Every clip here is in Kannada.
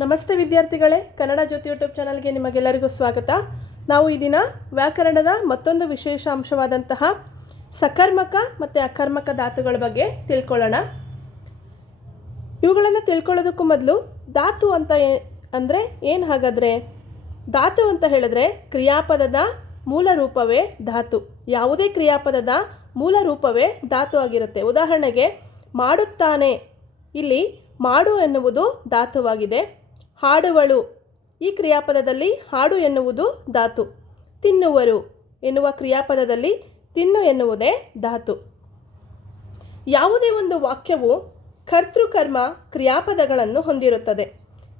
ನಮಸ್ತೆ ವಿದ್ಯಾರ್ಥಿಗಳೇ, ಕನ್ನಡ ಜ್ಯೋತಿ ಯೂಟ್ಯೂಬ್ ಚಾನಲ್ಗೆ ನಿಮಗೆಲ್ಲರಿಗೂ ಸ್ವಾಗತ. ನಾವು ಈ ದಿನ ವ್ಯಾಕರಣದ ಮತ್ತೊಂದು ವಿಶೇಷ ಅಂಶವಾದಂತಹ ಸಕರ್ಮಕ ಮತ್ತು ಅಕರ್ಮಕ ಧಾತುಗಳ ಬಗ್ಗೆ ತಿಳ್ಕೊಳ್ಳೋಣ. ಇವುಗಳನ್ನು ತಿಳ್ಕೊಳ್ಳೋದಕ್ಕೂ ಮೊದಲು ಧಾತು ಅಂತ ಅಂದರೆ ಏನು ಹಾಗಾದರೆ? ಧಾತು ಅಂತ ಹೇಳಿದ್ರೆ ಕ್ರಿಯಾಪದದ ಮೂಲ ರೂಪವೇ ಧಾತು. ಯಾವುದೇ ಕ್ರಿಯಾಪದದ ಮೂಲ ರೂಪವೇ ಧಾತು ಆಗಿರುತ್ತೆ. ಉದಾಹರಣೆಗೆ, ಮಾಡುತ್ತಾನೆ. ಇಲ್ಲಿ ಮಾಡು ಎನ್ನುವುದು ಧಾತುವಾಗಿದೆ. ಹಾಡುವಳು ಈ ಕ್ರಿಯಾಪದದಲ್ಲಿ ಹಾಡು ಎನ್ನುವುದು ಧಾತು. ತಿನ್ನುವರು ಎನ್ನುವ ಕ್ರಿಯಾಪದದಲ್ಲಿ ತಿನ್ನು ಎನ್ನುವುದೇ ಧಾತು. ಯಾವುದೇ ಒಂದು ವಾಕ್ಯವು ಕರ್ತೃಕರ್ಮ ಕ್ರಿಯಾಪದಗಳನ್ನು ಹೊಂದಿರುತ್ತದೆ.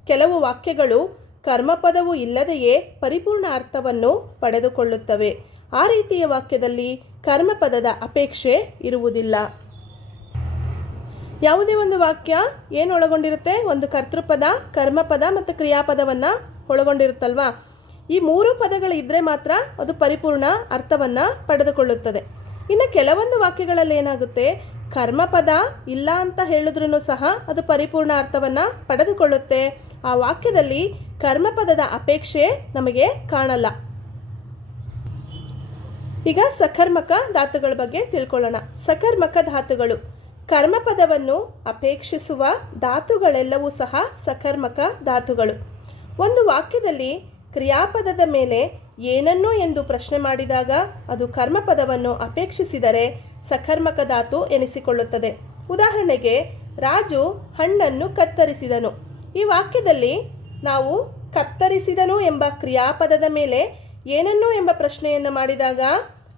ಕೆಲವು ವಾಕ್ಯಗಳು ಕರ್ಮಪದವು ಇಲ್ಲದೆಯೇ ಪರಿಪೂರ್ಣ ಅರ್ಥವನ್ನು ಪಡೆದುಕೊಳ್ಳುತ್ತವೆ. ಆ ರೀತಿಯ ವಾಕ್ಯದಲ್ಲಿ ಕರ್ಮಪದದ ಅಪೇಕ್ಷೆ ಇರುವುದಿಲ್ಲ. ಯಾವುದೇ ಒಂದು ವಾಕ್ಯ ಏನು ಒಳಗೊಂಡಿರುತ್ತೆ ಒಂದು ಕರ್ತೃಪದ, ಕರ್ಮಪದ ಮತ್ತು ಕ್ರಿಯಾಪದವನ್ನು ಒಳಗೊಂಡಿರುತ್ತಲ್ವಾ? ಈ ಮೂರು ಪದಗಳು ಇದ್ದರೆ ಮಾತ್ರ ಅದು ಪರಿಪೂರ್ಣ ಅರ್ಥವನ್ನು ಪಡೆದುಕೊಳ್ಳುತ್ತದೆ. ಇನ್ನು ಕೆಲವೊಂದು ವಾಕ್ಯಗಳಲ್ಲಿ ಏನಾಗುತ್ತೆ? ಕರ್ಮಪದ ಇಲ್ಲ ಅಂತ ಹೇಳಿದ್ರೂ ಸಹ ಅದು ಪರಿಪೂರ್ಣ ಅರ್ಥವನ್ನು ಪಡೆದುಕೊಳ್ಳುತ್ತೆ. ಆ ವಾಕ್ಯದಲ್ಲಿ ಕರ್ಮಪದದ ಅಪೇಕ್ಷೆ ನಮಗೆ ಕಾಣಲ್ಲ. ಈಗ ಸಕರ್ಮಕ ಧಾತುಗಳ ಬಗ್ಗೆ ತಿಳ್ಕೊಳ್ಳೋಣ. ಸಕರ್ಮಕ ಧಾತುಗಳು. ಕರ್ಮಪದವನ್ನು ಅಪೇಕ್ಷಿಸುವ ಧಾತುಗಳೆಲ್ಲವೂ ಸಹ ಸಕರ್ಮಕ ಧಾತುಗಳು. ಒಂದು ವಾಕ್ಯದಲ್ಲಿ ಕ್ರಿಯಾಪದದ ಮೇಲೆ ಏನನ್ನು ಎಂದು ಪ್ರಶ್ನೆ ಮಾಡಿದಾಗ ಅದು ಕರ್ಮಪದವನ್ನು ಅಪೇಕ್ಷಿಸಿದರೆ ಸಕರ್ಮಕ ಧಾತು ಎನಿಸಿಕೊಳ್ಳುತ್ತದೆ. ಉದಾಹರಣೆಗೆ, ರಾಜು ಹಣ್ಣನ್ನು ಕತ್ತರಿಸಿದನು. ಈ ವಾಕ್ಯದಲ್ಲಿ ನಾವು ಕತ್ತರಿಸಿದನು ಎಂಬ ಕ್ರಿಯಾಪದದ ಮೇಲೆ ಏನನ್ನು ಎಂಬ ಪ್ರಶ್ನೆಯನ್ನು ಮಾಡಿದಾಗ,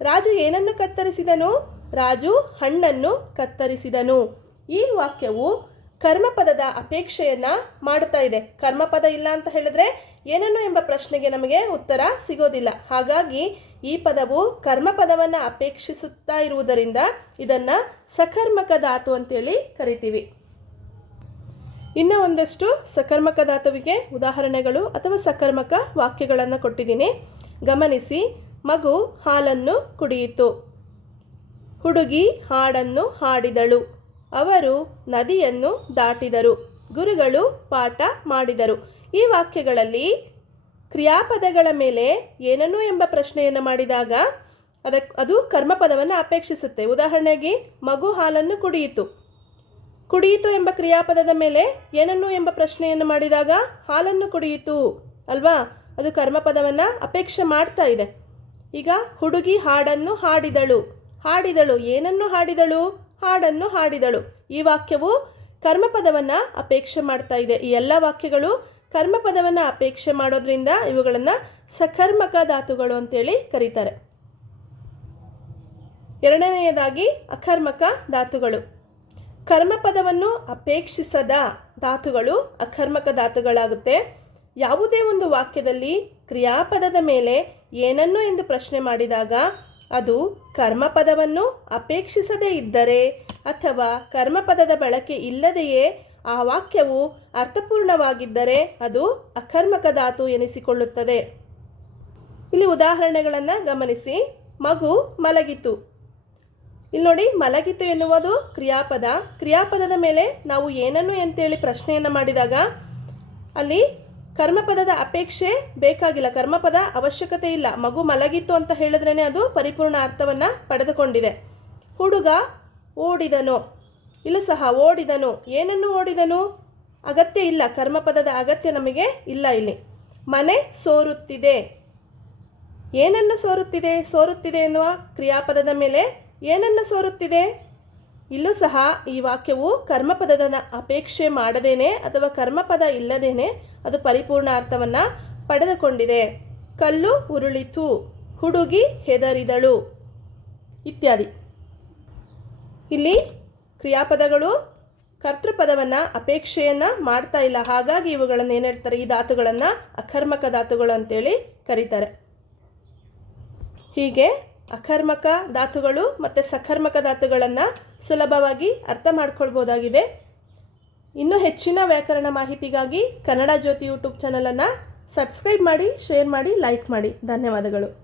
ರಾಜು ಏನನ್ನು ಕತ್ತರಿಸಿದನು? ರಾಜು ಹಣ್ಣನ್ನು ಕತ್ತರಿಸಿದನು. ಈ ವಾಕ್ಯವು ಕರ್ಮಪದದ ಅಪೇಕ್ಷೆಯನ್ನ ಮಾಡುತ್ತಾ ಇದೆ. ಕರ್ಮಪದ ಇಲ್ಲ ಅಂತ ಹೇಳಿದ್ರೆ ಏನನ್ನು ಎಂಬ ಪ್ರಶ್ನೆಗೆ ನಮಗೆ ಉತ್ತರ ಸಿಗೋದಿಲ್ಲ. ಹಾಗಾಗಿ ಈ ಪದವು ಕರ್ಮಪದವನ್ನು ಅಪೇಕ್ಷಿಸುತ್ತಾ ಇರುವುದರಿಂದ ಇದನ್ನ ಸಕರ್ಮಕ ಧಾತು ಅಂತೇಳಿ ಕರಿತೀವಿ. ಇನ್ನು ಒಂದಷ್ಟು ಸಕರ್ಮಕ ಧಾತುವಿಗೆ ಉದಾಹರಣೆಗಳು ಅಥವಾ ಸಕರ್ಮಕ ವಾಕ್ಯಗಳನ್ನು ಕೊಟ್ಟಿದ್ದೀನಿ. ಗಮನಿಸಿ, ಮಗು ಹಾಲನ್ನು ಕುಡಿಯಿತು. ಹುಡುಗಿ ಹಾಡನ್ನು ಹಾಡಿದಳು. ಅವರು ನದಿಯನ್ನು ದಾಟಿದರು. ಗುರುಗಳು ಪಾಠ ಮಾಡಿದರು. ಈ ವಾಕ್ಯಗಳಲ್ಲಿ ಕ್ರಿಯಾಪದಗಳ ಮೇಲೆ ಏನನ್ನು ಎಂಬ ಪ್ರಶ್ನೆಯನ್ನು ಮಾಡಿದಾಗ ಅದಕ್ಕೆ ಅದು ಕರ್ಮಪದವನ್ನು ಅಪೇಕ್ಷಿಸುತ್ತೆ. ಉದಾಹರಣೆಗೆ, ಮಗು ಹಾಲನ್ನು ಕುಡಿಯಿತು. ಕುಡಿಯಿತು ಎಂಬ ಕ್ರಿಯಾಪದದ ಮೇಲೆ ಏನನ್ನು ಎಂಬ ಪ್ರಶ್ನೆಯನ್ನು ಮಾಡಿದಾಗ, ಹಾಲನ್ನು ಕುಡಿಯಿತು ಅಲ್ವಾ? ಅದು ಕರ್ಮಪದವನ್ನು ಅಪೇಕ್ಷೆ ಮಾಡ್ತಾ ಇದೆ. ಈಗ ಹುಡುಗಿ ಹಾಡನ್ನು ಹಾಡಿದಳು. ಹಾಡಿದಳು. ಏನನ್ನು ಹಾಡಿದಳು? ಹಾಡನ್ನು ಹಾಡಿದಳು. ಈ ವಾಕ್ಯವು ಕರ್ಮಪದವನ್ನು ಅಪೇಕ್ಷೆ ಮಾಡ್ತಾ ಇದೆ. ಈ ಎಲ್ಲ ವಾಕ್ಯಗಳು ಕರ್ಮಪದವನ್ನು ಅಪೇಕ್ಷೆ ಮಾಡೋದ್ರಿಂದ ಇವುಗಳನ್ನು ಸಕರ್ಮಕ ಧಾತುಗಳು ಅಂತೇಳಿ ಕರೀತಾರೆ. ಎರಡನೆಯದಾಗಿ ಅಕರ್ಮಕ ಧಾತುಗಳು. ಕರ್ಮಪದವನ್ನು ಅಪೇಕ್ಷಿಸದ ಧಾತುಗಳು ಅಕರ್ಮಕ ಧಾತುಗಳಾಗುತ್ತೆ. ಯಾವುದೇ ಒಂದು ವಾಕ್ಯದಲ್ಲಿ ಕ್ರಿಯಾಪದದ ಮೇಲೆ ಏನನ್ನು ಎಂದು ಪ್ರಶ್ನೆ ಮಾಡಿದಾಗ ಅದು ಕರ್ಮಪದವನ್ನು ಅಪೇಕ್ಷಿಸದೇ ಇದ್ದರೆ ಅಥವಾ ಕರ್ಮಪದದ ಬಳಕೆ ಇಲ್ಲದೆಯೇ ಆ ವಾಕ್ಯವು ಅರ್ಥಪೂರ್ಣವಾಗಿದ್ದರೆ ಅದು ಅಕರ್ಮಕ ಧಾತು ಎನಿಸಿಕೊಳ್ಳುತ್ತದೆ. ಇಲ್ಲಿ ಉದಾಹರಣೆಗಳನ್ನು ಗಮನಿಸಿ. ಮಗು ಮಲಗಿತು. ಇಲ್ಲಿ ನೋಡಿ, ಮಲಗಿತು ಎನ್ನುವುದು ಕ್ರಿಯಾಪದ. ಕ್ರಿಯಾಪದದ ಮೇಲೆ ನಾವು ಏನನ್ನು ಅಂತೇಳಿ ಪ್ರಶ್ನೆಯನ್ನು ಮಾಡಿದಾಗ, ಅಲ್ಲಿ ಕರ್ಮಪದದ ಅಪೇಕ್ಷೆ ಬೇಕಾಗಿಲ್ಲ. ಕರ್ಮಪದ ಅವಶ್ಯಕತೆ ಇಲ್ಲ. ಮಗು ಮಲಗಿತ್ತು ಅಂತ ಹೇಳಿದ್ರೇ ಅದು ಪರಿಪೂರ್ಣ ಅರ್ಥವನ್ನು ಪಡೆದುಕೊಂಡಿದೆ. ಹುಡುಗ ಓಡಿದನು. ಇಲ್ಲೂ ಸಹ, ಓಡಿದನು. ಏನನ್ನು ಓಡಿದನು? ಅಗತ್ಯ ಇಲ್ಲ. ಕರ್ಮಪದದ ಅಗತ್ಯ ನಮಗೆ ಇಲ್ಲ ಇಲ್ಲಿ. ಮನೆ ಸೋರುತ್ತಿದೆ. ಏನನ್ನು ಸೋರುತ್ತಿದೆ? ಸೋರುತ್ತಿದೆ ಎನ್ನುವ ಕ್ರಿಯಾಪದದ ಮೇಲೆ ಏನನ್ನು ಸೋರುತ್ತಿದೆ? ಇಲ್ಲೂ ಸಹ ಈ ವಾಕ್ಯವು ಕರ್ಮಪದದ ಅಪೇಕ್ಷೆ ಮಾಡದೇನೆ ಅಥವಾ ಕರ್ಮಪದ ಇಲ್ಲದೇನೆ ಅದು ಪರಿಪೂರ್ಣ ಅರ್ಥವನ್ನು ಪಡೆದುಕೊಂಡಿದೆ. ಕಲ್ಲು ಉರುಳಿತು, ಹುಡುಗಿ ಹೆದರಿದಳು ಇತ್ಯಾದಿ. ಇಲ್ಲಿ ಕ್ರಿಯಾಪದಗಳು ಕರ್ತೃಪದವನ್ನು ಅಪೇಕ್ಷೆಯನ್ನು ಮಾಡ್ತಾ ಇಲ್ಲ. ಹಾಗಾಗಿ ಇವುಗಳನ್ನು ಏನು ಹೇಳ್ತಾರೆ? ಈ ಧಾತುಗಳನ್ನು ಅಕರ್ಮಕ ಧಾತುಗಳು ಅಂತೇಳಿ ಕರೀತಾರೆ. ಹೀಗೆ ಅಕರ್ಮಕ ಧಾತುಗಳು ಮತ್ತು ಸಕರ್ಮಕ ಧಾತುಗಳನ್ನು ಸುಲಭವಾಗಿ ಅರ್ಥ ಮಾಡ್ಕೊಳ್ಬೋದಾಗಿದೆ. ಇನ್ನೂ ಹೆಚ್ಚಿನ ವ್ಯಾಕರಣ ಮಾಹಿತಿಗಾಗಿ ಕನ್ನಡ ಜ್ಯೋತಿ ಯೂಟ್ಯೂಬ್ ಚಾನಲನ್ನು ಸಬ್ಸ್ಕ್ರೈಬ್ ಮಾಡಿ, ಶೇರ್ ಮಾಡಿ, ಲೈಕ್ ಮಾಡಿ. ಧನ್ಯವಾದಗಳು.